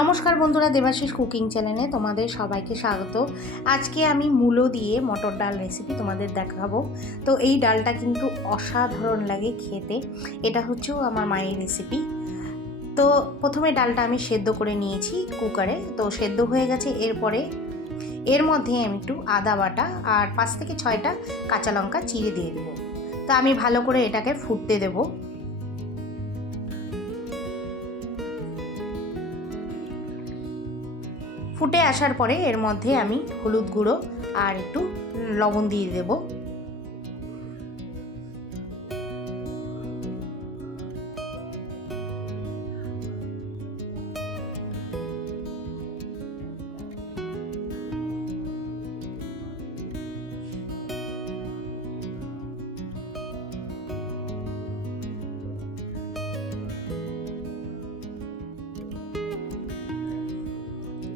নমস্কার বন্ধুরা দেবাশিস কুকিং চ্যানেলে তোমাদের সবাইকে স্বাগত। আজকে আমি মূলো দিয়ে মটর ডাল রেসিপি তোমাদের দেখাবো। তো এই ডালটা কিন্তু অসাধারণ লাগে খেতে। এটা হচ্ছেও আমার মায়ের রেসিপি তো প্রথমে ডালটা আমি সেদ্ধ করে নিয়েছি কুকারে। তো সেদ্ধ হয়ে গেছে, এরপরে এর মধ্যে আমি একটু আদা বাটা আর পাঁচ থেকে ছয়টা কাঁচা লঙ্কা চিড়ে দিয়ে দেবো। তো আমি ভালো করে এটাকে ফুটতে দেবো। ফুটে আসার পরে এর মধ্যে আমি হলুদ গুঁড়ো আর একটু লবণ দিয়ে দেব।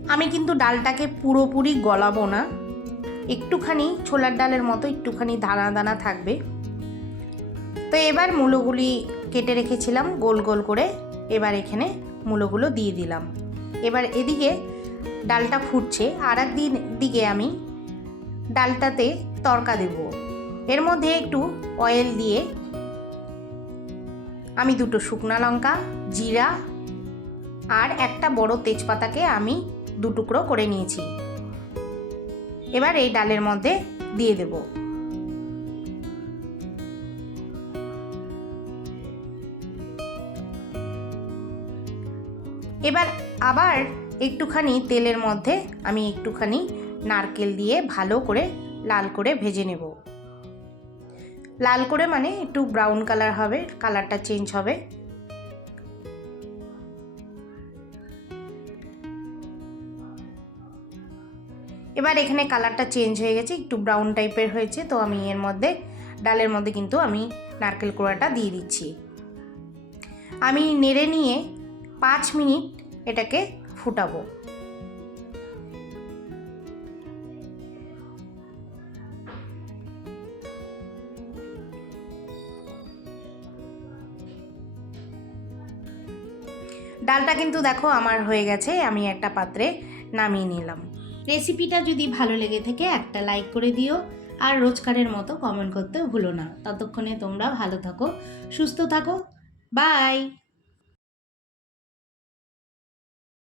আমি কিন্তু ডালটাকে পুরোপুরি গলাবো না। একটুখানি ছোলার ডালের মতো একটুখানি দানা দানা থাকবে। তো এবার মূলোগুলি কেটে রেখেছিলাম গোল গোল করে। এবার এখানে মূলোগুলো দিয়ে দিলাম। এবার এদিকে ডালটা ফুটছে। আর এক দিন দিকে আমি ডালটাতে তরকা দেব। এর মধ্যে একটু অয়েল দিয়ে আমি দুটো শুকনা লঙ্কা, জিরা আর একটা বড় তেজপাতাকে আমি টুকরো করে নিয়েছি। এবার এই ডালের মধ্যে দিয়ে দেব। এবার আবার একটুখানি তেলের মধ্যে আমি একটুখানি নারকেল দিয়ে ভালো করে লাল করে ভেজে নেব। লাল করে মানে একটু ব্রাউন কালার হবে, কালারটা চেঞ্জ হবে। এবার এখানে কালারটা চেঞ্জ হয়ে গেছে, একটু ব্রাউন টাইপের হয়েছে, তো আমি এর মধ্যে, ডালের মধ্যে কিন্তু আমি নারকেল কোড়াটা দিয়ে দিচ্ছি। আমি নেড়ে নিয়ে পাঁচ মিনিট এটাকে ফুটাবো। ডালটা কিন্তু দেখো আমার হয়ে গেছে, আমি একটা পাত্রে নামিয়ে নিলাম। রেসিপিটা যদি ভালো লেগে থাকে, একটা লাইক করে দিও। আর রোজকারের মতো কমেন্ট করতে ভুলো না। ততক্ষণে তোমরা ভালো থাকো, সুস্থ থাকো। বাই